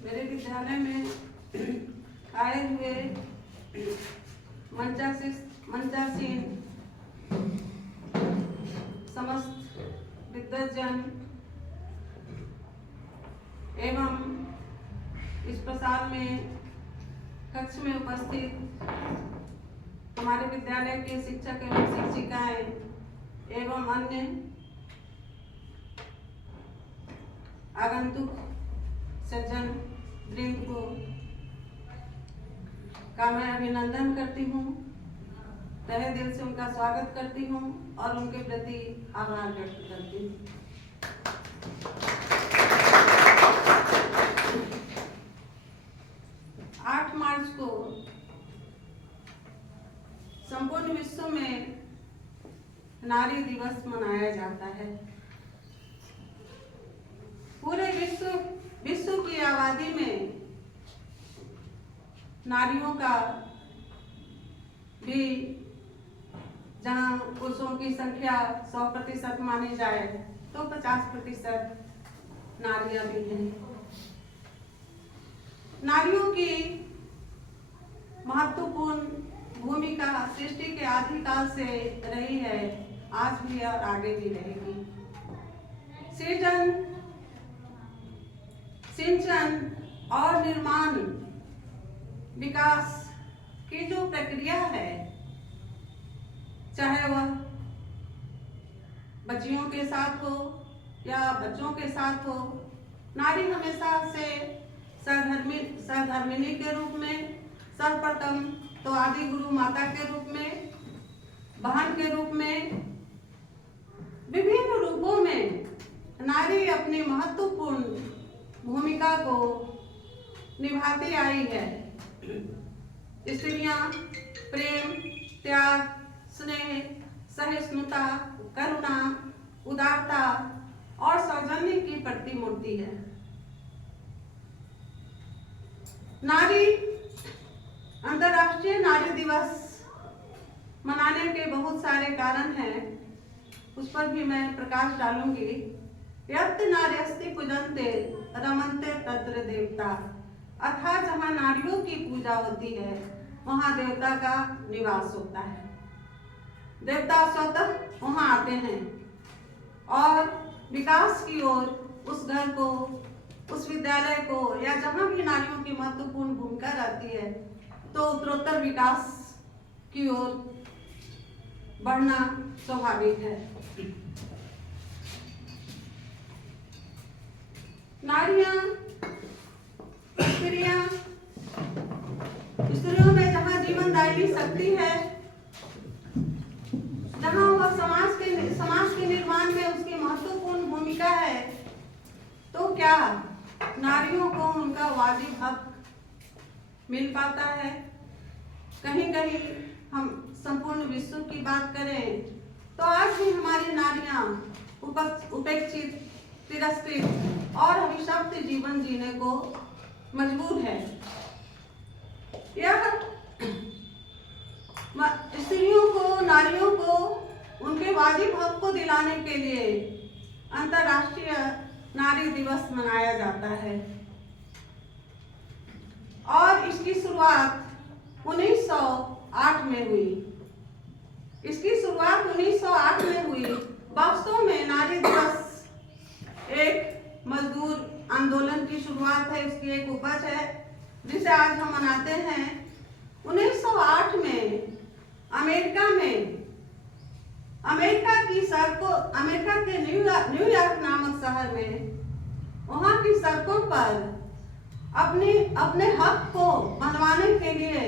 मेरे विद्यालय में आए हुए मंचासीन समस्त विद्वज्जन एवं इस प्रसार में कक्ष में उपस्थित हमारे विद्यालय के शिक्षक एवं शिक्षिकाएं एवं अन्य आगंतुक सज्जन वृंद को का मैं अभिनंदन करती हूँ, तहे दिल से उनका स्वागत करती हूँ और उनके प्रति आभार व्यक्त करती हूँ। 8 मार्च को संपूर्ण विश्व में नारी दिवस मनाया जाता है। पूरे विश्व की आबादी में नारियों का भी, जहां पुरुषों की संख्या 100% मानी जाए तो 50% नारियां भी हैं। नारियों की महत्वपूर्ण भूमिका सृष्टि के आदिकाल से रही है, आज भी और आगे भी रहेगी। सृजन, सिंचन और निर्माण विकास की जो प्रक्रिया है, चाहे वह बच्चियों के साथ हो या बच्चों के साथ हो, नारी हमेशा से सहधर्मिणी के रूप में, सर्वप्रथम तो आदि गुरु माता के रूप में, बहन के रूप में, विभिन्न रूपों में नारी अपनी महत्वपूर्ण भूमिका को निभाती आई है। स्त्रियां प्रेम, त्याग, स्नेह, सहिष्णुता, करुणा, उदारता और सौजन्य की प्रतिमूर्ति है। नारी अंतर्राष्ट्रीय नारी दिवस मनाने के बहुत सारे कारण हैं, उस पर भी मैं प्रकाश डालूंगी। यत् नार्यस्ति पूजन्ते रमन्ते तत्र देवता, अर्थात जहाँ नारियों की पूजा होती है वहाँ देवता का निवास होता है। देवता स्वतः वहाँ आते हैं और विकास की ओर उस घर को, उस विद्यालय को या जहाँ भी नारियों की महत्वपूर्ण भूमिका रहती है तो उत्तरोत्तर विकास की ओर बढ़ना स्वाभाविक है। नारियां, स्त्रियों में जहाँ जीवनदायिनी शक्ति है, जहाँ वह समाज के निर्माण में उसकी महत्वपूर्ण भूमिका है, तो क्या नारियों को उनका वाजिब हक मिल पाता है? कहीं कहीं हम संपूर्ण विश्व की बात करें तो आज भी हमारी नारियां उपेक्षित, तिरस्कृत और अभिशप्त जीवन जीने को मजबूर है। यह स्त्रियों को, नारियों को उनके वाजिब हक को दिलाने के लिए अंतर्राष्ट्रीय नारी दिवस मनाया जाता है और इसकी शुरुआत 1908 में हुई। इसकी शुरुआत 1908 में हुई। वास्तव में नारी दिवस एक मजदूर आंदोलन की शुरुआत है, उसकी एक उपज है जिसे आज हम मनाते हैं। 1908 में अमेरिका के न्यूयॉर्क नामक शहर में, वहाँ की सड़कों पर अपने हक को मनवाने के लिए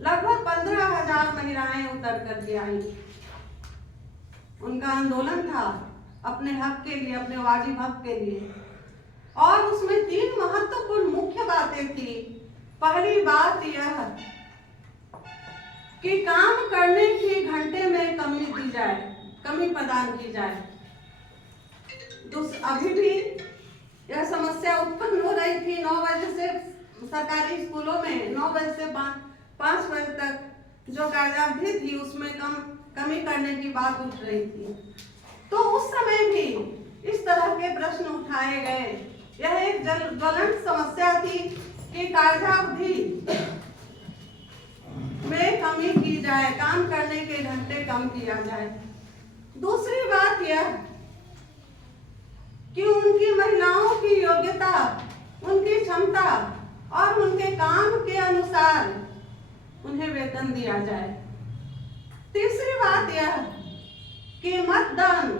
लगभग 15,000 महिलाएं उतर कर के आई। उनका आंदोलन था अपने हक के लिए, अपने वाजिब हक के लिए, और उसमें 3 महत्वपूर्ण मुख्य बातें थी। पहली बात यह कि काम करने की घंटे में कमी प्रदान की जाए। अभी भी यह समस्या उत्पन्न हो रही थी। 9 बजे से सरकारी स्कूलों में 9 बजे से 5 बजे तक जो कार्यावधि थी उसमें कमी करने की बात उठ रही थी। तो उस समय भी इस तरह के ज्वलंत समस्या थी कि कार्यावधि में कमी की जाए, काम करने के घंटे कम किया जाए। दूसरी बात यह कि उनकी महिलाओं की योग्यता, उनकी क्षमता और उनके काम के अनुसार उन्हें वेतन दिया जाए। तीसरी बात यह कि मतदान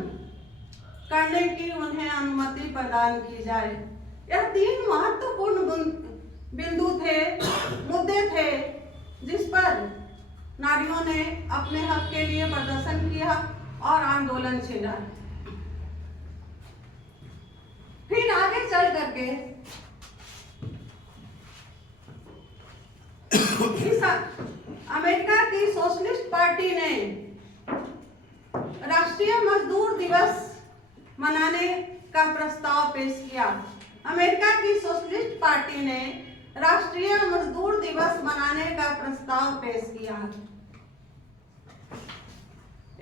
करने की उन्हें अनुमति प्रदान की जाए। यह 3 महत्वपूर्ण बिंदु थे, मुद्दे थे जिस पर नारियों ने अपने हक के लिए प्रदर्शन किया और आंदोलन छेड़ा। फिर आगे चल करके अमेरिका की सोशलिस्ट पार्टी ने राष्ट्रीय मजदूर दिवस मनाने का प्रस्ताव पेश किया। अमेरिका की सोशलिस्ट पार्टी ने राष्ट्रीय मजदूर दिवस मनाने का प्रस्ताव पेश किया।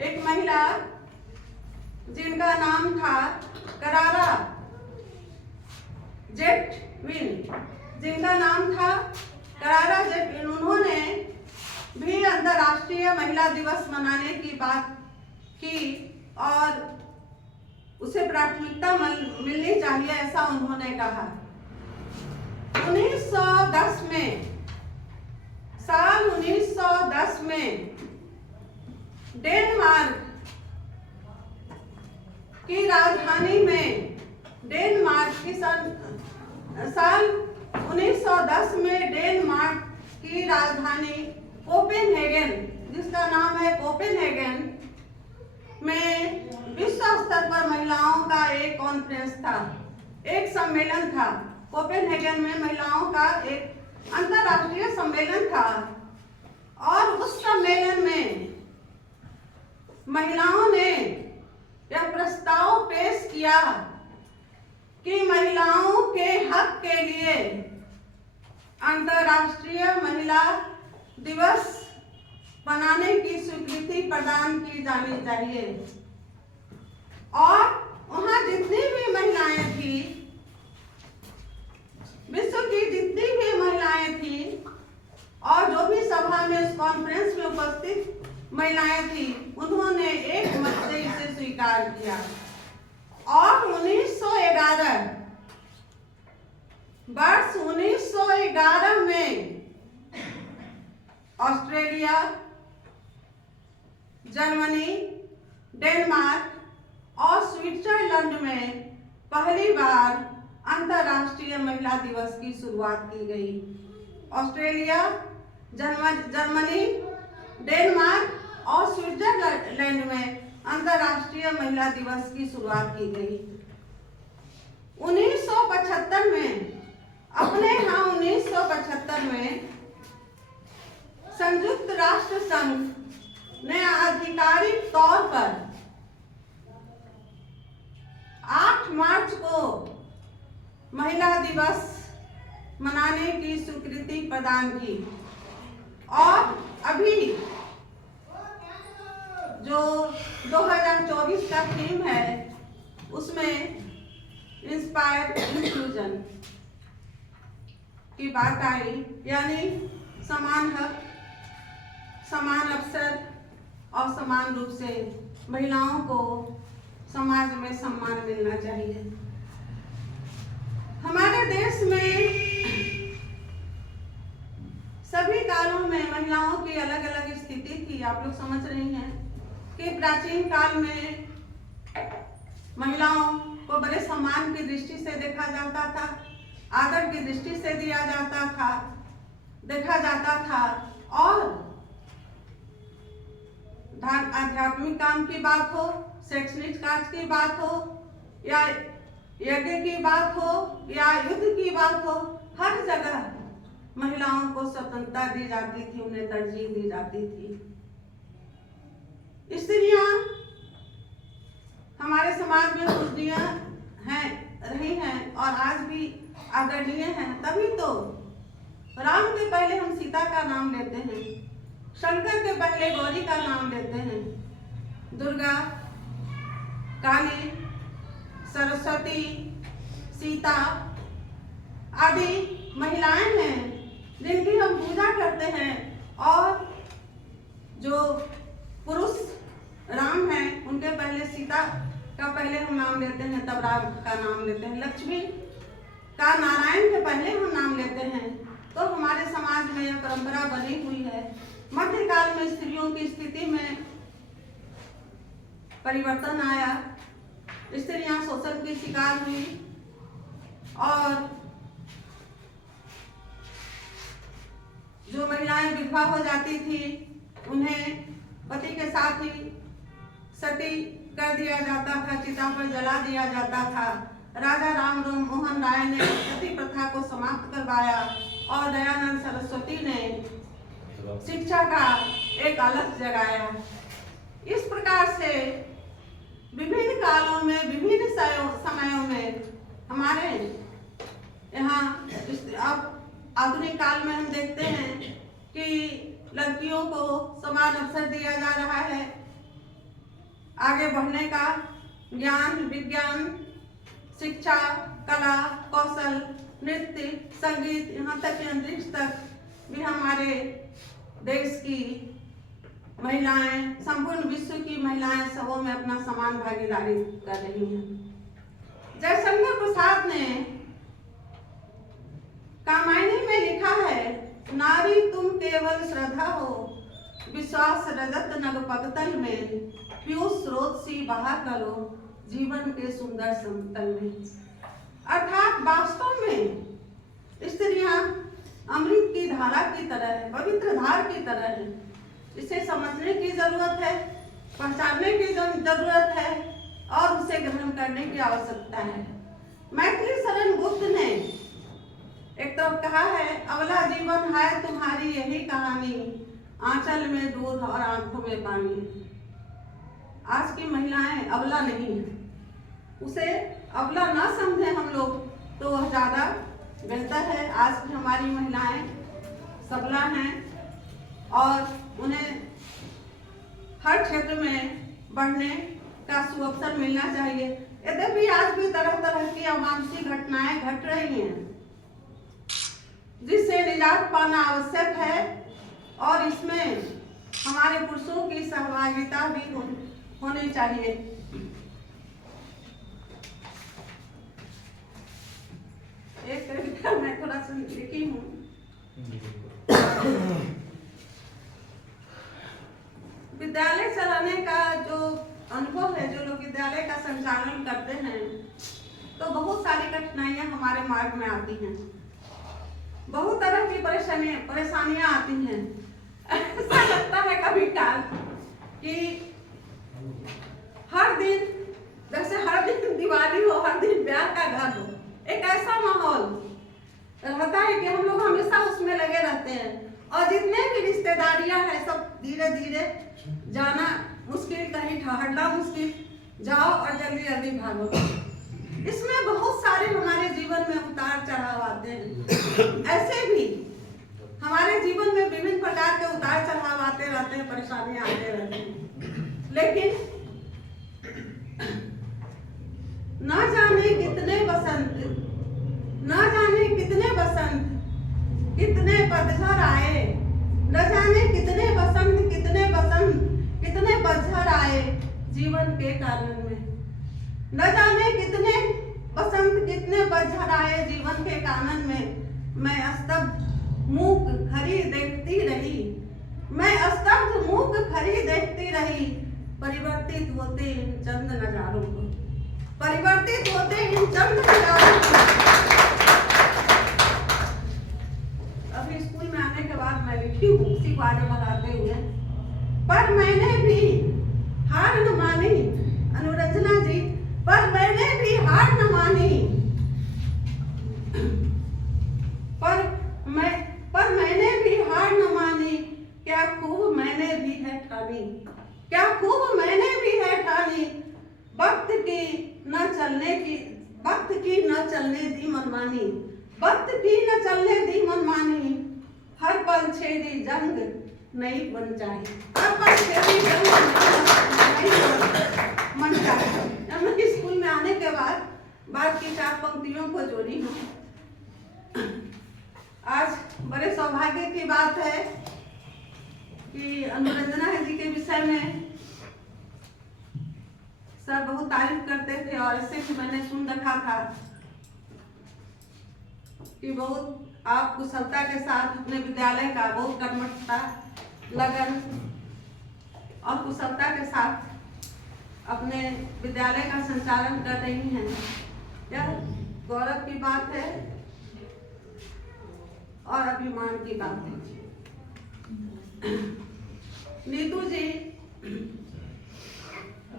एक महिला जिनका नाम था करारा जेटविन, उन्होंने भी अंतर्राष्ट्रीय महिला दिवस मनाने की बात की और उसे प्राथमिकता मिलनी चाहिए, ऐसा उन्होंने कहा। 1910 में डेनमार्क की राजधानी में साल 1910 में डेनमार्क की राजधानी कोपेनहेगन, जिसका नाम है कोपेनहेगन, में विश्व स्तर पर महिलाओं का एक कॉन्फ्रेंस था, एक सम्मेलन था। कोपेनहेगन में महिलाओं का एक अंतर्राष्ट्रीय सम्मेलन था और उस सम्मेलन में महिलाओं ने यह प्रस्ताव पेश किया कि महिलाओं के हक के लिए अंतर्राष्ट्रीय महिला दिवस मनाने की स्वीकृति प्रदान की जानी चाहिए। और वहां जितनी भी महिलाएं थी, विश्व की जितनी भी महिलाएं थी और जो भी सभा में इस कॉन्फ्रेंस में उपस्थित महिलाएं थी, उन्होंने एक मत से इसे स्वीकार किया। और 1911 में ऑस्ट्रेलिया, जर्मनी, डेनमार्क और स्विट्जरलैंड में पहली बार अंतर्राष्ट्रीय महिला दिवस की शुरुआत की गई। ऑस्ट्रेलिया, जर्मनी, डेनमार्क और स्विट्जरलैंड में अंतर्राष्ट्रीय महिला दिवस की शुरुआत की गई। 1975 में 1975 में संयुक्त राष्ट्र संघ ने आधिकारिक तौर पर 8 मार्च को महिला दिवस मनाने की स्वीकृति प्रदान की। और अभी जो 2024 का थीम है, उसमें इंस्पायर इंक्लूजन की बात आई, यानी समान हक, समान अवसर और समान रूप से महिलाओं को समाज में सम्मान मिलना चाहिए। हमारे देश में सभी कालों में महिलाओं की अलग अलग स्थिति थी। आप लोग समझ रही हैं कि प्राचीन काल में महिलाओं को बड़े सम्मान की दृष्टि से देखा जाता था, आदर की दृष्टि से देखा जाता था और आध्यात्मिक काम की बात हो, शैक्षणिक कार्य की बात हो या यज्ञ की बात हो या युद्ध की बात हो, हर जगह महिलाओं को स्वतंत्रता दी जाती थी, उन्हें तरजीह दी जाती थी। स्त्रियां हमारे समाज में पूजनीय हैं, रही हैं और आज भी आदरणीय हैं। तभी तो राम के पहले हम सीता का नाम लेते हैं, शंकर के पहले गौरी का नाम लेते हैं, दुर्गा, काली, सरस्वती, सीता आदि महिलाएं हैं जिनकी हम पूजा करते हैं, और जो पुरुष राम हैं उनके पहले सीता का पहले हम नाम लेते हैं, तब राम का नाम लेते हैं। लक्ष्मी का नारायण के पहले हम नाम लेते हैं। तो हमारे समाज में यह परंपरा बनी हुई है। मध्यकाल में स्त्रियों की स्थिति में परिवर्तन आया, स्त्रियां शोषण की शिकार हुई और जो महिलाएं विधवा हो जाती थी उन्हें पति के साथ ही सती कर दिया जाता था, चिता पर जला दिया जाता था। राजा राम मोहन राय ने सती प्रथा को समाप्त करवाया और दयानंद सरस्वती ने शिक्षा का एक अलख जगाया। इस प्रकार से विभिन्न कालों में, विभिन्न समयों में हमारे यहाँ अब आधुनिक काल में हम देखते हैं कि लड़कियों को समान अवसर दिया जा रहा है आगे बढ़ने का। ज्ञान, विज्ञान, शिक्षा, कला, कौशल, नृत्य, संगीत, यहाँ तक कि अंतरिक्ष तक भी हमारे देश की महिलाएं, संपूर्ण विश्व की महिलाएं सबों में अपना समान भागीदारी कर रही हैं। जयशंकर प्रसाद ने कामायनी में लिखा है, नारी तुम केवल श्रद्धा हो, विश्वास रजत नग पगतल में, पीयूष स्रोत सी बहा करो जीवन के सुंदर समतल में। अर्थात वास्तव में स्त्रियां अमृत की धारा की तरह है, पवित्र धार की तरह है। इसे समझने की जरूरत है, पहचानने की जरूरत है और उसे ग्रहण करने की आवश्यकता है। मैथिली शरण गुप्त ने एक तो कहा है, अबला जीवन है तुम्हारी यही कहानी, आंचल में दूध और आंखों में पानी। आज की महिलाएं अबला नहीं है, उसे अबला ना समझे हम लोग तो वह ज्यादा बेहतर है। आज की हमारी महिलाएं सबला हैं और उन्हें हर क्षेत्र में बढ़ने का सुअवसर मिलना चाहिए। यद्यपि आज भी तरह तरह की अमानुषिक घटनाएं घट रही हैं जिससे निजात पाना आवश्यक है और इसमें हमारे पुरुषों की सहभागिता भी होनी चाहिए। एक कविता मैं थोड़ा सा लिखी हूँ। विद्यालय चलाने का जो अनुभव है, जो लोग विद्यालय का संचालन करते हैं तो बहुत सारी कठिनाइयां हमारे मार्ग में आती हैं, बहुत तरह की परेशानियां आती हैं। ऐसा लगता है कभी काल कि हर दिन, जैसे हर दिन दिवाली हो, हर दिन ब्याह का घर हो, एक ऐसा माहौल रहता है कि हम लोग हमेशा उसमें लगे रहते हैं और जितने भी रिश्तेदारियां हैं सब धीरे धीरे जाना मुश्किल, कहीं ठहरना मुश्किल, जाओ और जल्दी जल्दी भागो। इसमें बहुत सारे हमारे जीवन में उतार चढ़ाव आते हैं। ऐसे भी हमारे जीवन में विभिन्न प्रकार के उतार चढ़ाव आते रहते हैं, परेशानियां आते रहते हैं, लेकिन ना जाने कितने बसंत, ना जाने कितने बसंत, कितने पतझड़ आए, न जाने कितने बसंत, कितने बसंत, कितने पतझड़ आए जीवन के कानन में। न जाने कितने बसंत, कितने पतझड़ आए जीवन के कानन में। मैं स्तब्ध मूक खड़ी देखती रही, मैं स्तब्ध मूक खड़ी देखती रही, परिवर्तित होते इन चंद नजारों को, परिवर्तित होते इन चंद नजारों को। अभी स्कूल में आने के बाद मैं लिखी हूँ उसी को आगे बढ़ाते हुए, पर मैंने भी हार न मानी, अनुरंजना जी, पर मैंने भी हार न मानी, पर मैंने भी हार न मानी, क्या खूब मैंने भी है ठानी, क्या खूब मैंने भी है ठानी, वक्त की न चलने की, वक्त की न चलने दी मनमानी, वक्त की न चलने दी मनमानी, हर पल छेड़ी जंग नहीं बन जाए, हर पल छेड़ी जंग नहीं बन जाए। जब मैं स्कूल में आने के बाद की 4 पंक्तियों को जोड़ी हूँ आज बड़े सौभाग्य की बात है कि अनुरंजना जी के विषय में सर बहुत तारीफ करते थे और इससे भी मैंने सुन रखा था कि बहुत आप कुशलता के साथ अपने विद्यालय का बहुत कर्मठता, लगन और कुशलता के साथ अपने विद्यालय का संचालन कर रही हैं। यह गौरव की बात है और अभिमान की बात है। नीतू जी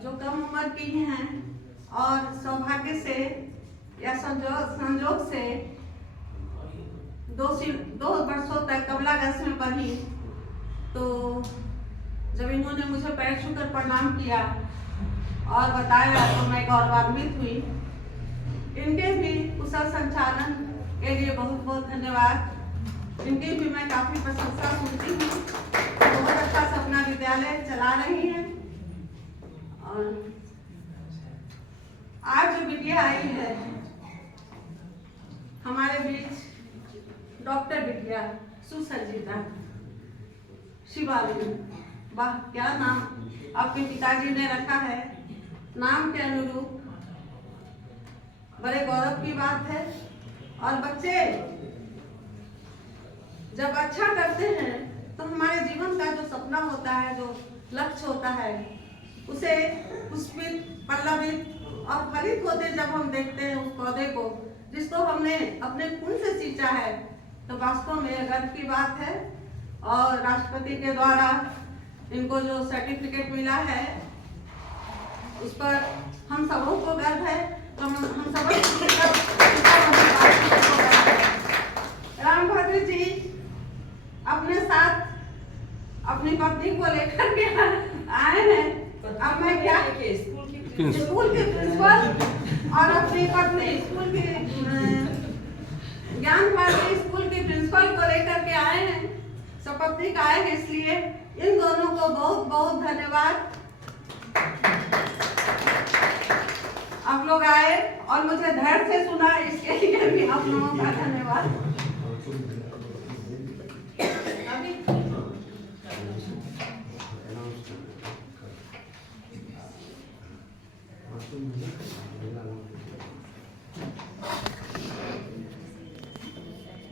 जो कम उम्र की हैं और सौभाग्य से या संजोग से 2 वर्षों तक कमलागंज में पढ़ी, तो जब इन्होंने मुझे पैर छूकर प्रणाम किया और बताया तो मैं गौरवान्वित हुई। इनके भी कुशल संचालन के लिए बहुत बहुत धन्यवाद। इनकी भी मैं काफ़ी प्रशंसा सुनती हूँ। बहुत अच्छा से अपना विद्यालय चला रही हैं। और आज जो बिटिया आई है हमारे बीच, डॉक्टर बिटिया सुसज्जिता शिवाली, वाह क्या नाम आपके पिताजी ने रखा है। नाम के अनुरूप बड़े गौरव की बात है। और बच्चे जब अच्छा करते हैं तो हमारे जीवन का जो सपना होता है, जो लक्ष्य होता है, उसे पुष्पित, पल्लवित और फलित होते जब हम देखते हैं उस पौधे को जिसको हमने अपने खून से सींचा है, तो वास्तव में गर्व की बात है। और राष्ट्रपति के द्वारा इनको जो सर्टिफिकेट मिला है उस पर हम सबों को गर्व है। तो हम सब रामभद्र जी अपने साथ अपनी पत्नी को लेकर के आए हैं। अब मैं क्या स्कूल के प्रिंसिपल और अपनी पत्नी स्कूल के ज्ञान भारती स्कूल के प्रिंसिपल को लेकर के आए हैं। सपत्नीक आए हैं, इसलिए इन दोनों को बहुत बहुत धन्यवाद। आप लोग आए और मुझे धैर्य से सुना, इसके लिए भी आप लोगों का धन्यवाद।